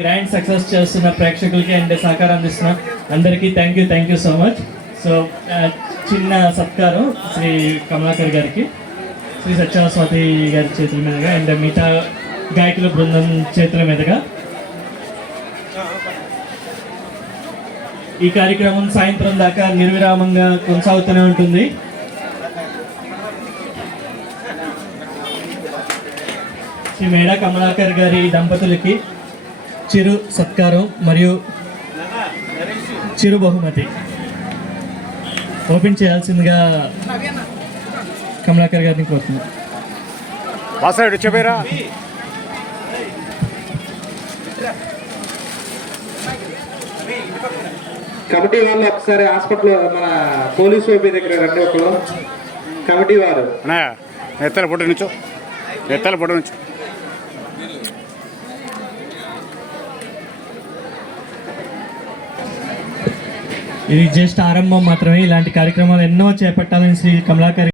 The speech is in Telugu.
గ్రాండ్ సక్సెస్ చేస్తున్న ప్రేక్షకులకి అండ్ సహకారం అందిస్తున్న అందరికీ thank you so much. So చిన్న సత్కారం శ్రీ కమలాకర్ గారికి, శ్రీ సత్యవస్వాతి గారి చేతుల మీదుగా అండ్ మిగతా గాయకుల బృందం చేతుల మీదుగా ఈ కార్యక్రమం సాయంత్రం దాకా నిర్విరామంగా కొనసాగుతూనే ఉంటుంది. శ్రీ మేడా కమలాకర్ గారి దంపతులకి చిరు సత్కారం మరియు చిరు బహుమతి ఓపెన్ చేయాల్సిందిగా కమలాకర్ గారిని కోరుతున్నాను. కమిటీ వాళ్ళు ఒకసారి హాస్పిటల్ మన పోలీస్ వైపు దగ్గర రండి. ఒకళ్ళు కమిటీ వారు ఎత్తాల ఫోటో నుంచో ఇది జస్ట్ ఆరంభం మాత్రమే. ఇలాంటి కార్యక్రమాలు ఎన్నో చేపట్టాలని శ్రీ కమలాకర్